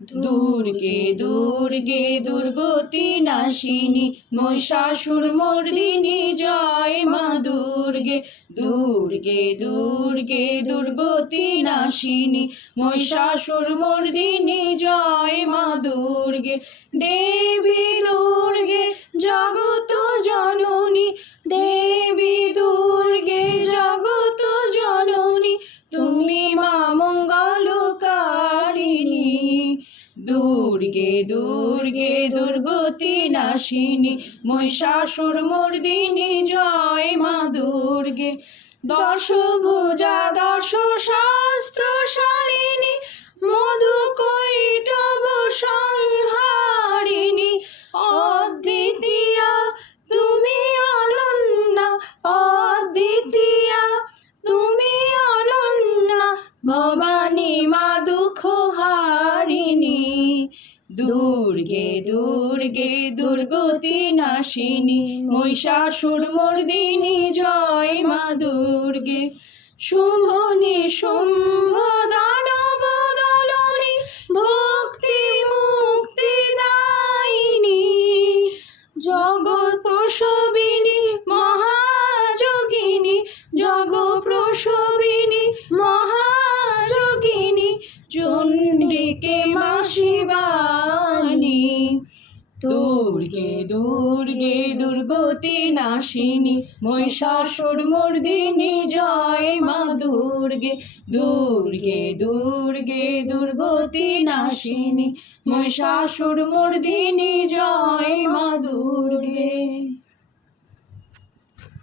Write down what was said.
দুর্গে দুর্গে দুর্গতি নাশিনী মহিষাসুর মর্দিনী জয় মা দুর্গে। দুর্গে দুর্গে দুর্গতি নাশিনী মহিষাসুর মর্দিনী জয় মা দুর্গে। দেবী দুর্গে জগত জননী, দেবী দুর্গে জগত জননী, তুমি মা মঙ্গলকারিণী। দুর্গে দুর্গে দুর্গতি নাশিনী মহিষাসুর মর্দিনী জয় মা দুর্গে। দশভুজা দশ শাস্ত্র শালিনী মধুকৈটভ সংহারিণী, অদ্বিতীয়া তুমি অনন্যা, অদ্বিতীয়া তুমি অনন্যা, ভবানী মা দুঃখ হারিণী। দুর্গে দুর্গে দুর্গতি নাশিনী মহিষাসুর মর্দিনী জয় মা দুর্গে। শুম্ভনি শুম্ভ দানব দলনী ভক্তি মুক্তি দায়িনী, জগৎ প্রসবিনী মহাযোগিনী, জগৎ প্রসবিনী মহাযোগিনী, চণ্ডিকে মা শিবানী। দুর্গে দুর্গে দুর্গতি নাশিনী মহিষাসুর মর্দিনী জয় মা দুর্গে। দুর্গে দুর্গে দুর্গতি নাশিনী মহিষাসুর মর্দিনী জয় মা দুর্গে।